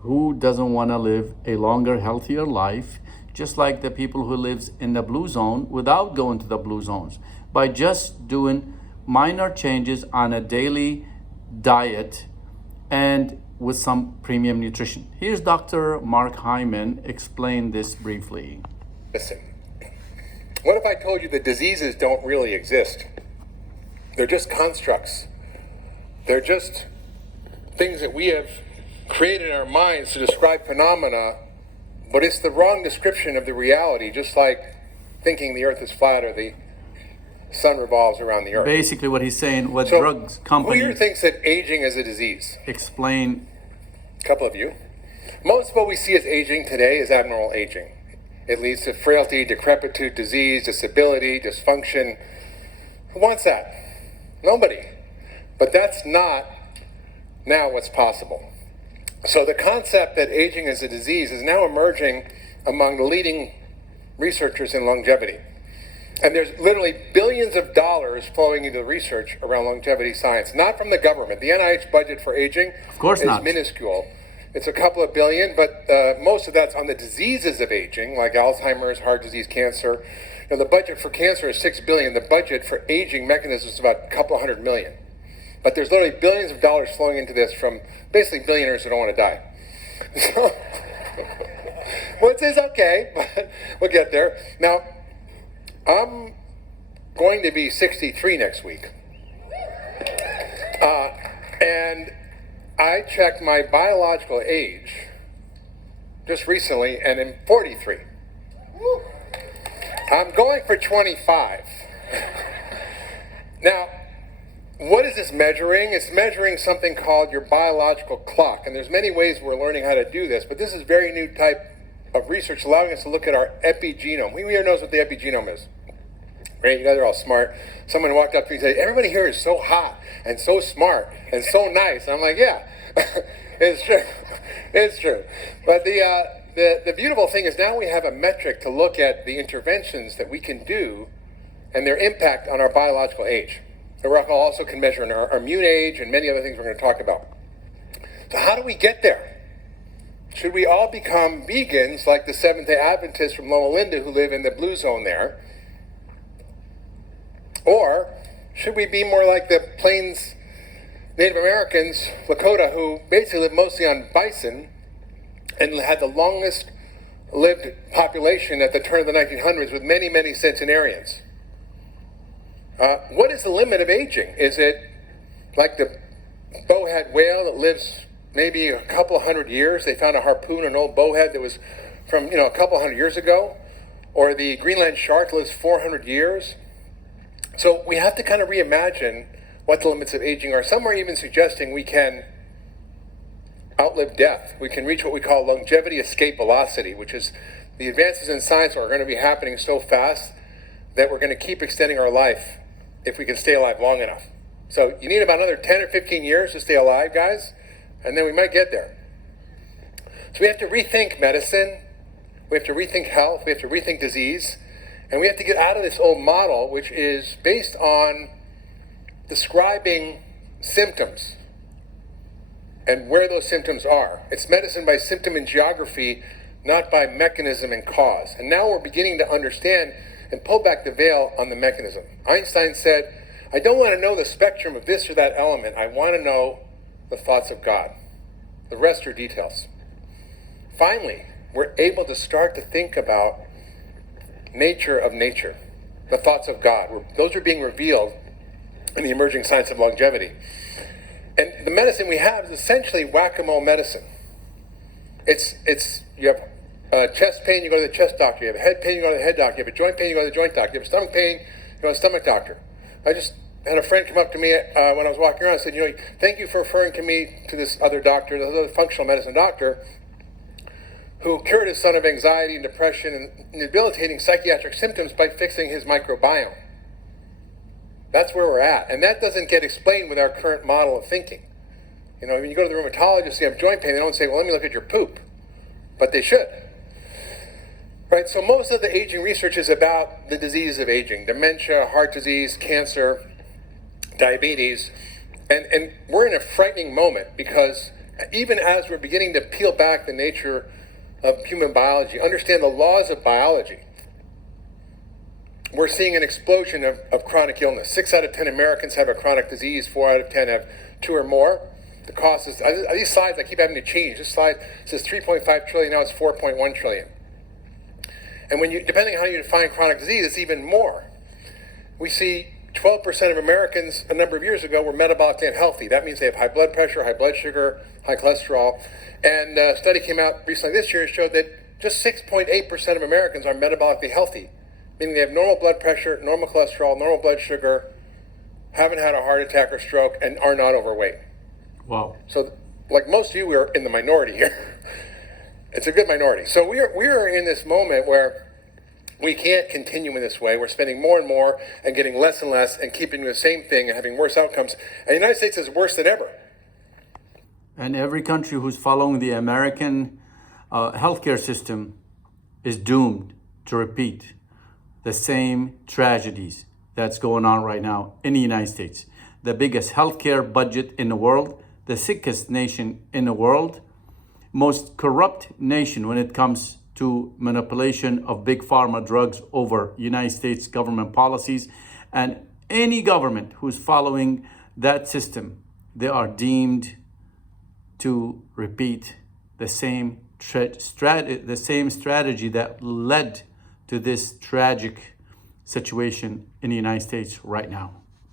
Who doesn't want to live a longer, healthier life, just like the people who lives in the blue zone without going to the blue zones, by just doing minor changes on a daily diet and with some premium nutrition. Here's Dr. Mark Hyman explain this briefly. Listen, what if I told you that diseases don't really exist? They're just constructs. They're just things that we have created in our minds to describe phenomena, but it's the wrong description of the reality, just like thinking the earth is flat or the sun revolves around the earth. Basically what he's saying, what So, drugs who companies here thinks that aging is a disease? explain. A couple of you. Most of what we see as aging today is abnormal aging. It leads to frailty, decrepitude, disease, disability, dysfunction. Who wants that? Nobody. But that's not now what's possible. So the concept that aging is a disease is now emerging among the leading researchers in longevity. And there's literally billions of dollars flowing into research around longevity science, not from the government. The NIH budget for aging course is not. minuscule. It's a couple of billion, but most of that's on the diseases of aging, like Alzheimer's, heart disease, cancer. You know, the budget for cancer is $6 billion. The budget for aging mechanisms is about a couple $100 million. But there's literally billions of dollars flowing into this from basically billionaires who don't want to die. So, which is okay, but we'll get there. Now, I'm going to be 63 next week. And I checked my biological age just recently, and I'm 43. I'm going for 25. Now, what is this measuring? It's measuring something called your biological clock. And there's many ways we're learning how to do this, but this is a very new type of research allowing us to look at our epigenome. Who here knows what the epigenome is? Right? You guys are all smart. Someone walked up to me and said, everybody here is so hot and so smart and so nice. And I'm like, yeah, it's true. It's true. But the beautiful thing is now we have a metric to look at the interventions that we can do and their impact on our biological age. And we also can measure our immune age and many other things we're going to talk about. So how do we get there? Should we all become vegans like the Seventh-day Adventists from Loma Linda who live in the blue zone there? Or should we be more like the Plains Native Americans, Lakota, who basically live mostly on bison and had the longest lived population at the turn of the 1900s with many, many centenarians? What is the limit of aging? Is it like the bowhead whale that lives maybe a couple hundred years? They found a harpoon, an old bowhead that was from a couple hundred years ago. Or the Greenland shark lives 400 years. So we have to kind of reimagine what the limits of aging are. Some are even suggesting we can outlive death. We can reach what we call longevity escape velocity, which is the advances in science are going to be happening so fast that we're going to keep extending our life if we can stay alive long enough. So you need about another 10 or 15 years to stay alive, guys, and then we might get there. So we have to rethink medicine, we have to rethink health, we have to rethink disease, and we have to get out of this old model, which is based on describing symptoms and where those symptoms are. It's medicine by symptom and geography, not by mechanism and cause. And now we're beginning to understand and pull back the veil on the mechanism. Einstein said, I don't want to know the spectrum of this or that element. I want to know the thoughts of God. The rest are details. Finally, we're able to start to think about nature of nature, the thoughts of God. Those are being revealed in the emerging science of longevity. And the medicine we have is essentially whack-a-mole medicine. You have chest pain, you go to the chest doctor. You have head pain, you go to the head doctor. You have a joint pain, you go to the joint doctor. You have stomach pain, you go to the stomach doctor. I just had a friend come up to me when I was walking around and said, thank you for referring to me to this other doctor, this other functional medicine doctor, who cured his son of anxiety and depression and debilitating psychiatric symptoms by fixing his microbiome. That's where we're at. And that doesn't get explained with our current model of thinking. When you go to the rheumatologist, you have joint pain, they don't say, well, let me look at your poop. But they should. Right, so most of the aging research is about the diseases of aging, dementia, heart disease, cancer, diabetes, and we're in a frightening moment because even as we're beginning to peel back the nature of human biology, understand the laws of biology, we're seeing an explosion of chronic illness. 6 out of 10 Americans have a chronic disease, 4 out of 10 have 2 or more. The cost is, these slides I keep having to change. This slide says 3.5 trillion, now it's 4.1 trillion. And when you, depending on how you define chronic disease, it's even more. We see 12% of Americans a number of years ago were metabolically unhealthy. That means they have high blood pressure, high blood sugar, high cholesterol. And a study came out recently this year and showed that just 6.8% of Americans are metabolically healthy, meaning they have normal blood pressure, normal cholesterol, normal blood sugar, haven't had a heart attack or stroke, and are not overweight. Wow. So, like most of you, we're in the minority here. It's a good minority. So we are in this moment where we can't continue in this way. We're spending more and more and getting less and less and keeping the same thing and having worse outcomes. And the United States is worse than ever. And every country who's following the American healthcare system is doomed to repeat the same tragedies that's going on right now in the United States. The biggest healthcare budget in the world, the sickest nation in the world, most corrupt nation when it comes to manipulation of big pharma drugs over United States government policies. And any government who's following that system, they are deemed to repeat the same strategy that led to this tragic situation in the United States right now.